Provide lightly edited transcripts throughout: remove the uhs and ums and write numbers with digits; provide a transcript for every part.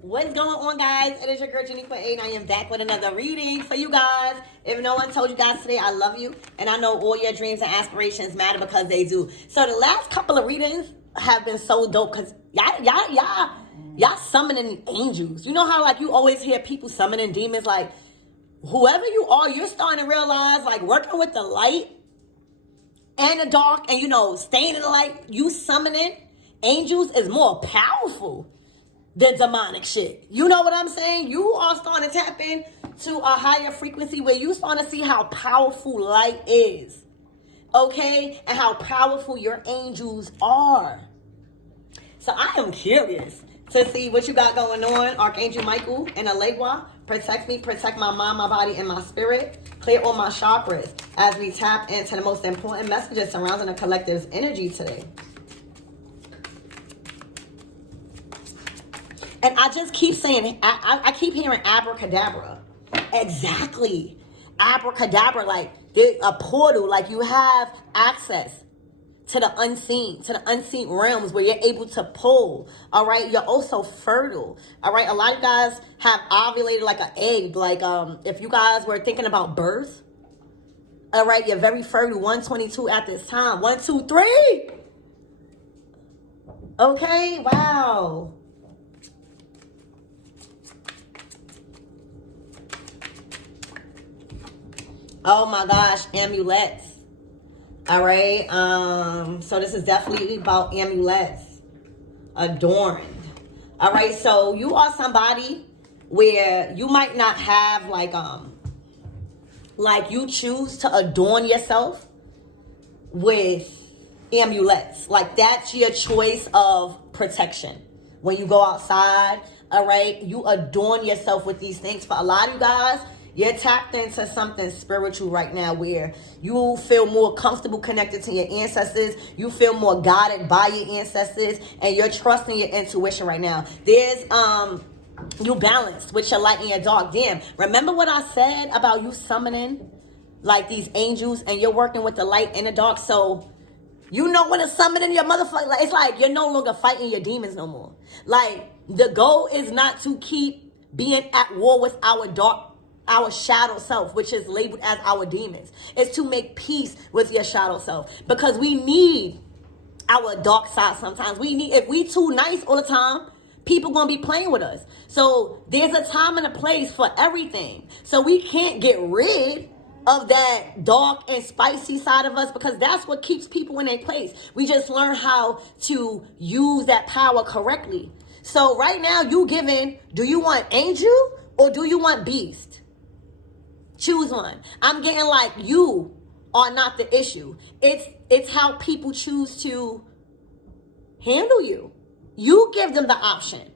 What's going on, guys? It is your girl Jenny for Aint. I am back with another reading for you guys. If no one told you guys today, I love you, and I know all your dreams and aspirations matter because they do. So the last couple of readings have been so dope because y'all summoning angels. You know how like you always hear people summoning demons, like whoever you are, you're starting to realize like working with the light and the dark, and staying in the light, you summoning angels is more powerful than demonic shit. You know what I'm saying? You are starting to tap into a higher frequency where you starting to see how powerful light is. Okay? And how powerful your angels are. So I am curious to see what you got going on. Archangel Michael and Alegua, protect me, protect my mind, my body, and my spirit. Clear all my chakras as we tap into the most important messages surrounding the collective's energy today. And I just keep saying, I keep hearing abracadabra. Exactly. Abracadabra, like a portal, like you have access to the unseen realms where you're able to pull. All right. You're also fertile. All right. A lot of guys have ovulated like an egg. Like if you guys were thinking about birth, all right, you're very fertile. 122 at this time. 1, 2, 3. Okay. Wow. Oh my gosh, amulets. All right. So this is definitely about amulets. Adorned. All right. So you are somebody where you might not have like you choose to adorn yourself with amulets. Like that's your choice of protection. When you go outside, all right, you adorn yourself with these things. For a lot of you guys, you're tapped into something spiritual right now where you feel more comfortable connected to your ancestors. You feel more guided by your ancestors, and you're trusting your intuition right now. There's you balanced with your light and your dark. Damn, remember what I said about you summoning like these angels, and you're working with the light and the dark. So you know when it's summoning your motherfucker, like, it's like you're no longer fighting your demons no more. Like the goal is not to keep being at war with our shadow self, which is labeled as our demons. It's to make peace with your shadow self, because we need our dark side sometimes. If we too nice all the time, people gonna be playing with us. So there's a time and a place for everything. So we can't get rid of that dark and spicy side of us, because that's what keeps people in their place. We just learn how to use that power correctly. So right now you giving, do you want angel or do you want beast? Choose one. I'm getting like you are not the issue. It's how people choose to handle you. You give them the option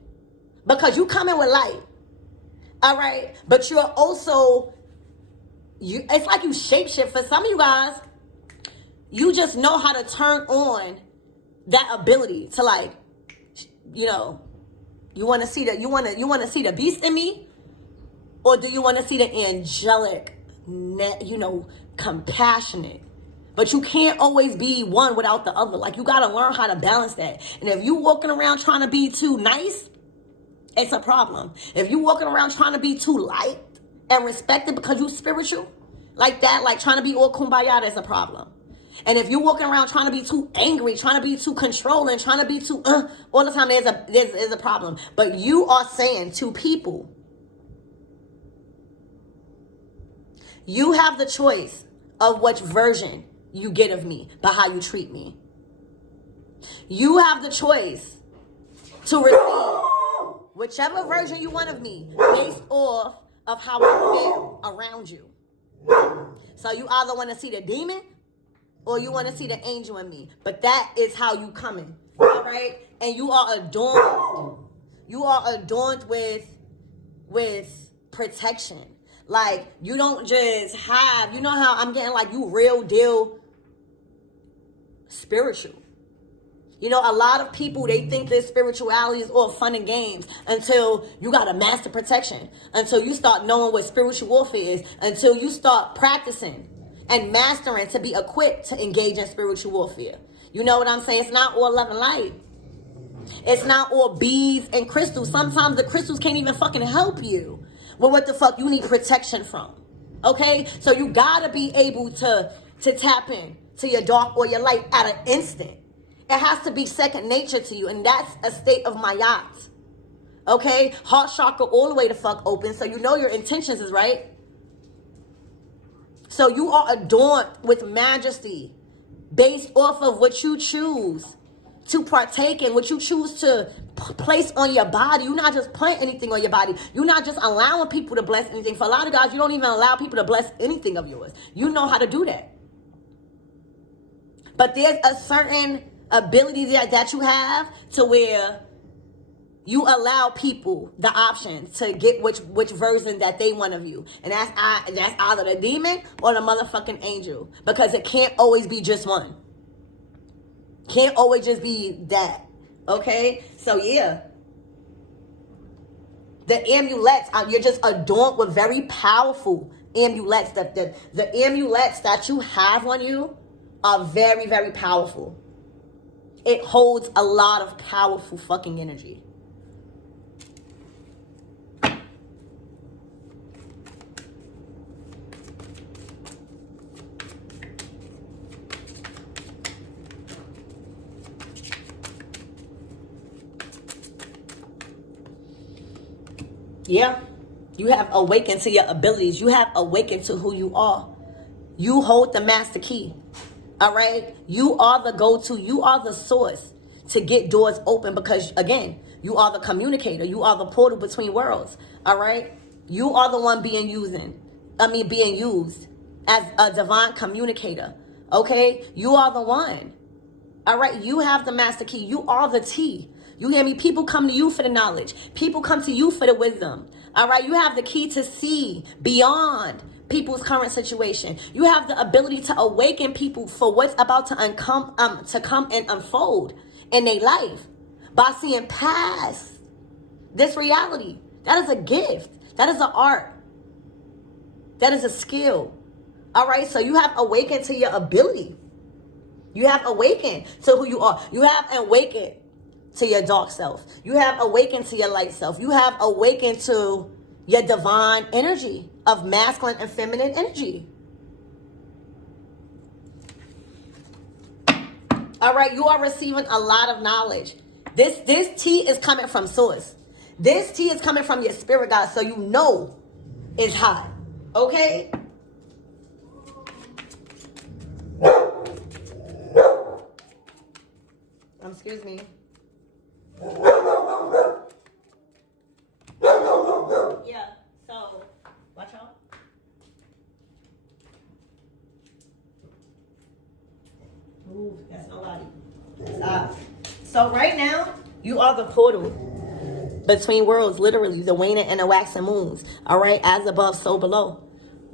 because you come in with light. All right. But you're also, it's like you shapeshift. For some of you guys, you just know how to turn on that ability to like, you want to see you want to see the beast in me? Or do you want to see the angelic, compassionate? But you can't always be one without the other. Like, you got to learn how to balance that. And if you walking around trying to be too nice, it's a problem. If you walking around trying to be too light and respected because you spiritual, like that, like trying to be all kumbaya, that's a problem. And if you're walking around trying to be too angry, trying to be too controlling, trying to be too all the time, there's a problem. But you are saying to people, you have the choice of which version you get of me by how you treat me. You have the choice to receive whichever version you want of me based off of how I feel around you. So you either want to see the demon or you want to see the angel in me. But that is how you coming. All right? And you are adorned. You are adorned with protection. Like, you don't just have, you know how I'm getting like you real deal spiritual. A lot of people, they think that spirituality is all fun and games until you got to master protection, until you start knowing what spiritual warfare is, until you start practicing and mastering to be equipped to engage in spiritual warfare. You know what I'm saying? It's not all love and light. It's not all beads and crystals. Sometimes the crystals can't even fucking help you with what the fuck you need protection from. Okay? So you gotta be able to tap in to your dark or your light at an instant. It has to be second nature to you, and that's a state of mayat. Okay? Heart chakra all the way the fuck open, so you know your intentions is right. So you are adorned with majesty based off of what you choose to partake in, what you choose to place on your body. You're not just putting anything on your body. You're not just allowing people to bless anything. For a lot of guys, you don't even allow people to bless anything of yours. You know how to do that. But there's a certain ability that you have to where you allow people the option to get which version that they want of you. And that's either the demon or the motherfucking angel. Because it can't always be just one. Can't always just be that. Okay? So yeah. The amulets, you're just adorned with very powerful amulets. The amulets that you have on you are very, very powerful. It holds a lot of powerful fucking energy. Yeah, you have awakened to your abilities. You have awakened to who you are. You hold the master key. All right? You are the go-to. You are the source to get doors open because, again, you are the communicator. You are the portal between worlds. All right? You are the one being used as a divine communicator. Okay? You are the one. All right? You have the master key. You are the T. You hear me? People come to you for the knowledge. People come to you for the wisdom. All right? You have the key to see beyond people's current situation. You have the ability to awaken people for what's about to come and unfold in their life by seeing past this reality. That is a gift. That is an art. That is a skill. All right? So you have awakened to your ability. You have awakened to who you are. You have awakened to your dark self. You have awakened to your light self. You have awakened to your divine energy of masculine and feminine energy. All right, you are receiving a lot of knowledge. This tea is coming from source. This tea is coming from your spirit guide, so you know it's hot. Okay? Excuse me. Yeah, so watch out. Ooh, that's nobody. Stop. So right now, you are the portal between worlds, literally, the waning and the waxing moons. All right, as above, so below.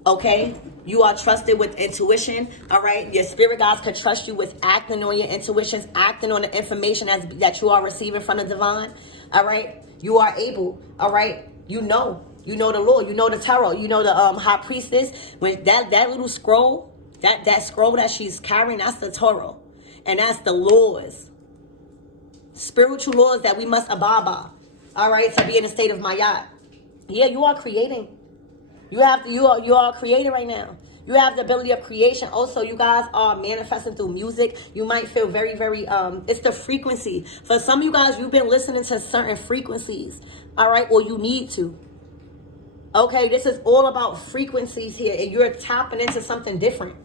Okay, you are trusted with intuition. All right, your spirit guides could trust you with acting on your intuitions, acting on the information that you are receiving from the divine. All right, you are able. All right, you know the law, you know the tarot, you know the high priestess. When that little scroll, that scroll that she's carrying, that's the tarot, and that's the laws, spiritual laws that we must abide by. All right, to be in a state of mayat. Yeah, you are creating. You are creating right now. You have the ability of creation. Also, you guys are manifesting through music. You might feel very, very, it's the frequency. For some of you guys, you've been listening to certain frequencies. All right, or you need to. Okay, this is all about frequencies here. And you're tapping into something different.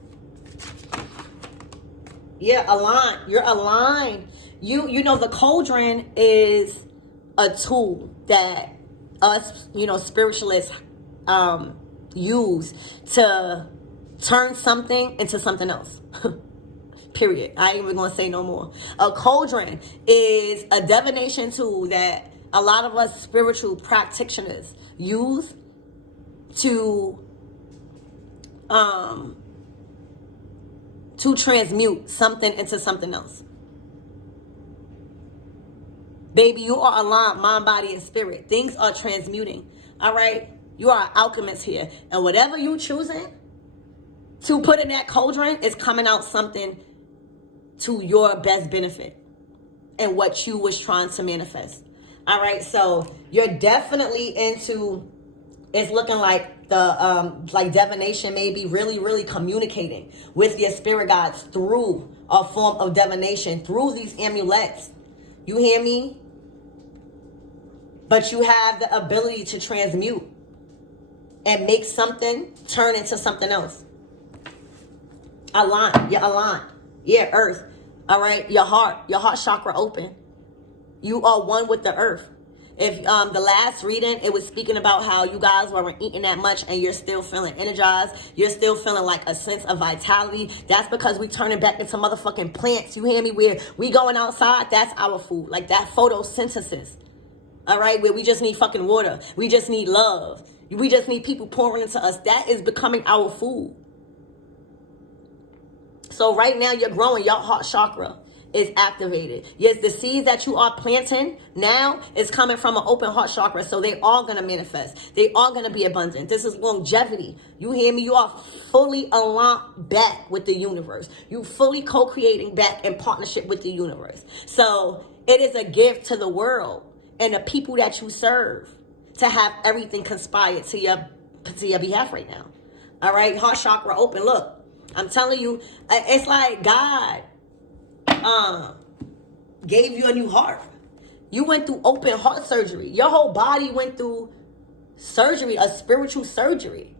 Yeah, aligned. You're aligned. You know, the cauldron is a tool that us, spiritualists use to turn something into something else. Period. I ain't even gonna say no more. A cauldron is a divination tool that a lot of us spiritual practitioners use to transmute something into something else. Baby, you are aligned, mind, body, and spirit. Things are transmuting. All right? You are an alchemist here. And whatever you choosing to put in that cauldron is coming out something to your best benefit. and what you was trying to manifest. All right, so you're definitely into, it's looking like the like divination, maybe really communicating with your spirit guides through a form of divination, through these amulets. You hear me? But you have the ability to transmute and make something turn into something else. Align. You're aligned. Yeah, earth. All right, your heart chakra open. You are one with the earth. If the last reading, it was speaking about how you guys weren't eating that much and you're still feeling energized. You're still feeling like a sense of vitality. That's because we turning back into motherfucking plants. You hear me? Where we going outside, that's our food. Like that photosynthesis. All right, where we just need fucking water. We just need love. We just need people pouring into us. That is becoming our food. So right now you're growing. Your heart chakra is activated. Yes, the seeds that you are planting now is coming from an open heart chakra. So they are going to manifest. They are going to be abundant. This is longevity. You hear me? You are fully aligned back with the universe. You fully co-creating back in partnership with the universe. So it is a gift to the world and the people that you serve to have everything conspire to your behalf right now. All right, heart chakra open. Look, I'm telling you, it's like God gave you a new heart. You went through open heart surgery. Your whole body went through surgery, a spiritual surgery,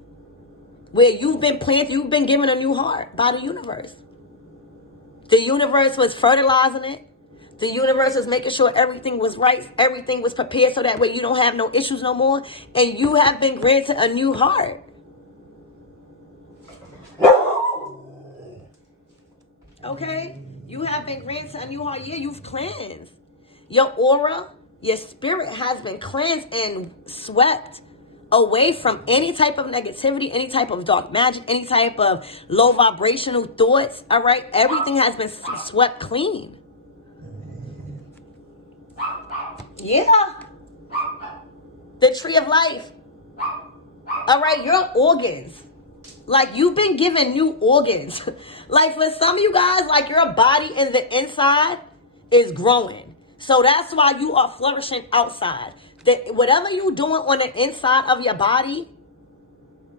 where you've been planted, you've been given a new heart by the universe. The universe was fertilizing it. The universe was making sure everything was right, everything was prepared so that way you don't have no issues no more. And you have been granted a new heart. Okay? You have been granted a new heart. Yeah, you've cleansed. Your aura, your spirit has been cleansed and swept away from any type of negativity, any type of dark magic, any type of low vibrational thoughts. All right? Everything has been swept clean. Yeah. The tree of life. All right, your organs. Like, you've been given new organs. Like, for some of you guys, like, your body in the inside is growing. So that's why you are flourishing outside. That whatever you're doing on the inside of your body,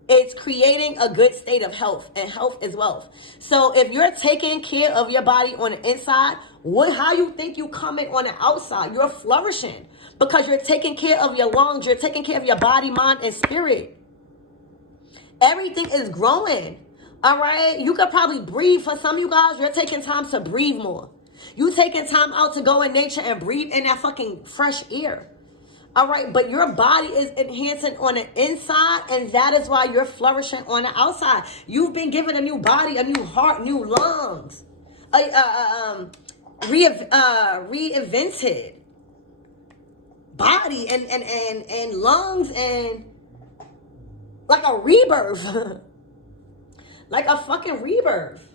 it's creating a good state of health. And health is wealth. So if you're taking care of your body on the inside, how you think you coming on the outside? You're flourishing. Because you're taking care of your lungs. You're taking care of your body, mind, and spirit. Everything is growing. All right? You could probably breathe. For some of you guys, you're taking time to breathe more. You taking time out to go in nature and breathe in that fucking fresh air. All right? But your body is enhancing on the inside, and that is why you're flourishing on the outside. You've been given a new body, a new heart, new lungs. Reinvented body and lungs and like a rebirth. Like a fucking rebirth.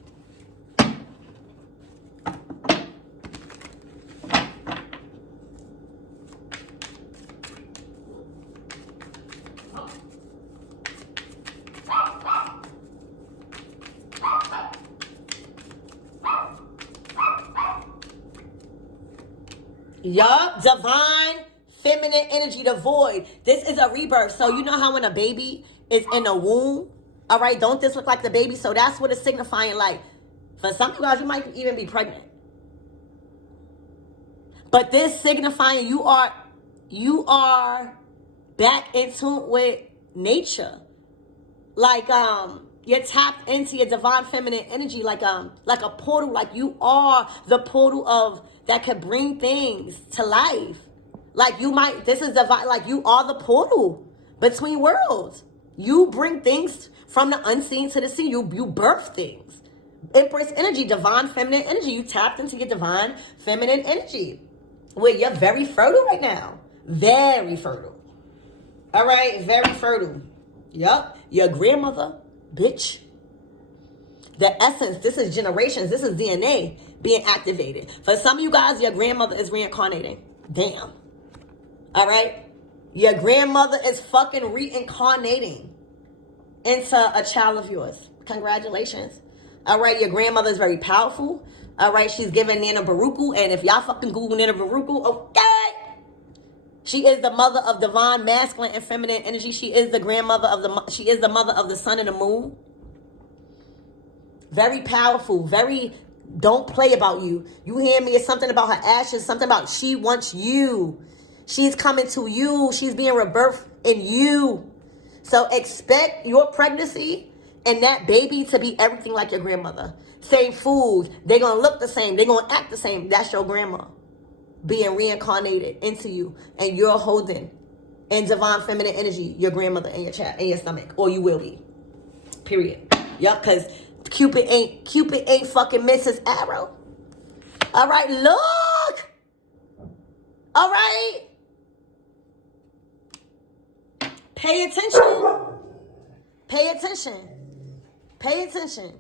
Yup, divine feminine energy, the void. This is a rebirth. So you know how when a baby is in the womb, all right, don't this look like the baby? So that's what it's signifying. Like, for some of you guys, you might even be pregnant. But this signifying you are back in tune with nature. Like, you're tapped into your divine feminine energy, like a portal. Like, you are the portal of that could bring things to life. Like, this is divine, like, you are the portal between worlds. You bring things from the unseen to the seen. You birth things. Empress energy, divine feminine energy. You tapped into your divine feminine energy. Where you're very fertile right now. Very fertile. All right, very fertile. Yup, your grandmother, bitch. The essence, this is generations. This is DNA being activated. For some of you guys, your grandmother is reincarnating. Damn. All right? Your grandmother is fucking reincarnating into a child of yours. Congratulations. All right, your grandmother is very powerful. All right, she's giving Nana Baruku, and if y'all fucking Google Nana Baruku, okay, she is the mother of divine masculine and feminine energy. She is the grandmother of she is the mother of the sun and the moon. Very powerful, very don't play about you. You hear me? It's something about her ashes, something about she wants you. She's coming to you. She's being rebirthed in you. So expect your pregnancy and that baby to be everything like your grandmother. Same food. They're going to look the same. They're going to act the same. That's your grandma being reincarnated into you. And you're holding in divine feminine energy your grandmother in your child, in your stomach. Or you will be. Period. Yup, because Cupid ain't fucking Mrs. Arrow. All right, look. All right. Pay attention. Pay attention. Pay attention.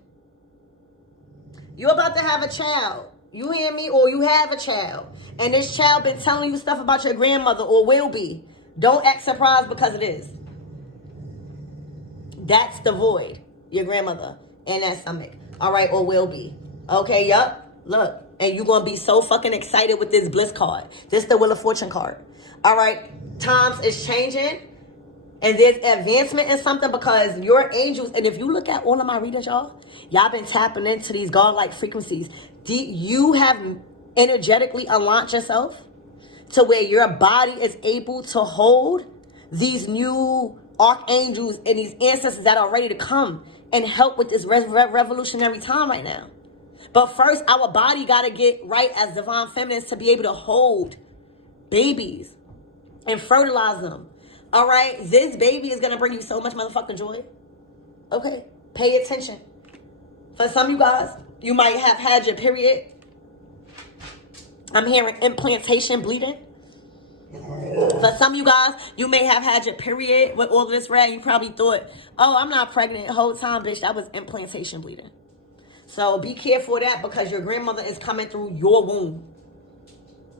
You're about to have a child. You hear me? Or you have a child. And this child been telling you stuff about your grandmother or will be. Don't act surprised because it is. That's the void. Your grandmother in that stomach. All right, or will be. Okay, yup. Look. And you're going to be so fucking excited with this bliss card. This is the Wheel of Fortune card. All right. Times is changing. And there's advancement in something because your angels, and if you look at all of my readers, y'all been tapping into these godlike frequencies. You have energetically aligned yourself to where your body is able to hold these new archangels and these ancestors that are ready to come and help with this revolutionary time right now. But first, our body got to get right as divine feminines to be able to hold babies and fertilize them. All right, this baby is going to bring you so much motherfucking joy. Okay, pay attention. For some of you guys, you might have had your period. I'm hearing implantation bleeding. For some of you guys, you may have had your period with all of this red. You probably thought, oh, I'm not pregnant the whole time, bitch. That was implantation bleeding. So be careful of that because your grandmother is coming through your womb.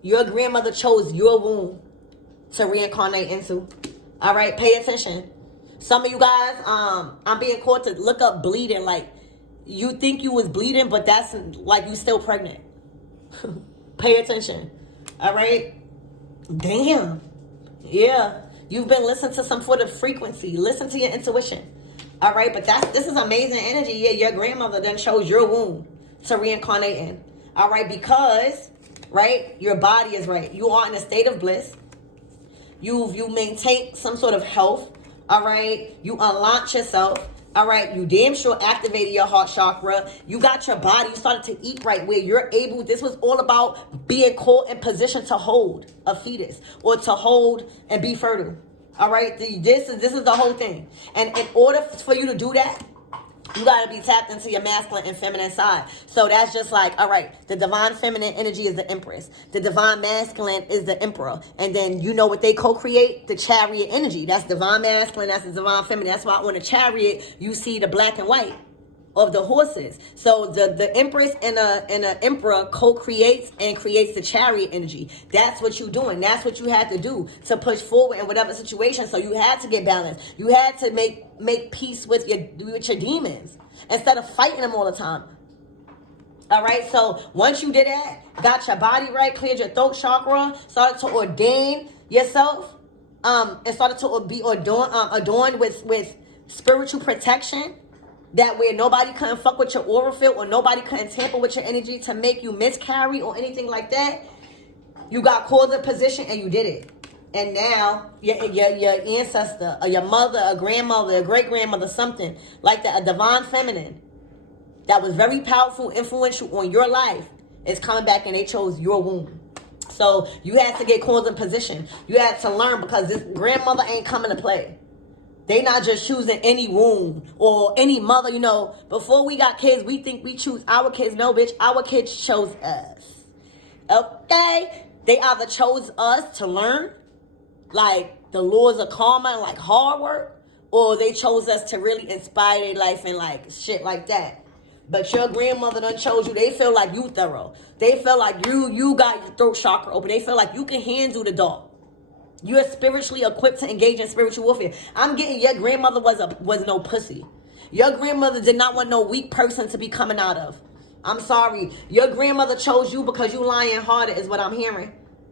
Your grandmother chose your womb to reincarnate into. All right, pay attention. Some of you guys, I'm being called to look up bleeding. Like, you think you was bleeding, but that's like you still pregnant. Pay attention. All right? Damn. Yeah. You've been listening to some sort of frequency. Listen to your intuition. All right? But this is amazing energy. Yeah, your grandmother then chose your womb to reincarnate in. All right? Because, right, your body is right. You are in a state of bliss. You maintain some sort of health, all right? You unlaunch yourself, all right? You damn sure activated your heart chakra. You got your body. You started to eat right where you're able. This was all about being caught in position to hold a fetus or to hold and be fertile, all right? This is the whole thing. And in order for you to do that, you got to be tapped into your masculine and feminine side. So that's just like, all right, the divine feminine energy is the empress. The divine masculine is the emperor. And then you know what they co-create? The chariot energy. That's divine masculine. That's the divine feminine. That's why on a chariot, you see the black and white of the horses. So the empress and a emperor co-creates and creates the chariot energy. That's what you're doing. That's what you had to do to push forward in whatever situation. So you had to get balanced. You had to make peace with your demons instead of fighting them all the time. All right. So once you did that, got your body right, cleared your throat chakra, started to ordain yourself, and started to be adorned with spiritual protection. That way nobody couldn't fuck with your aura field or nobody couldn't tamper with your energy to make you miscarry or anything like that. You got called in position and you did it. And now your ancestor or your mother, a grandmother, a great-grandmother, something like that, a divine feminine that was very powerful, influential on your life is coming back and they chose your womb. So you had to get called in position. You had to learn because this grandmother ain't coming to play. They not just choosing any womb or any mother, you know. Before we got kids, we think we choose our kids. No, bitch, our kids chose us. Okay? They either chose us to learn, like, the laws of karma and, like, hard work, or they chose us to really inspire their life and, like, shit like that. But your grandmother done chose you. They feel like you thorough. They feel like you got your throat chakra open. They feel like you can handle the dark. You're spiritually equipped to engage in spiritual warfare. I'm getting your grandmother was no pussy. Your grandmother did not want no weak person to be coming out of. I'm sorry. Your grandmother chose you because you lion-hearted is what I'm hearing.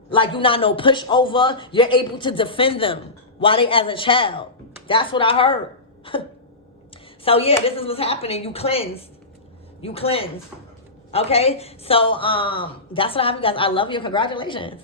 Like you not no pushover. You're able to defend them while they as a child. That's what I heard. So yeah, this is what's happening. You cleansed. You cleansed. Okay? So that's what I have, you guys. I love you. Congratulations.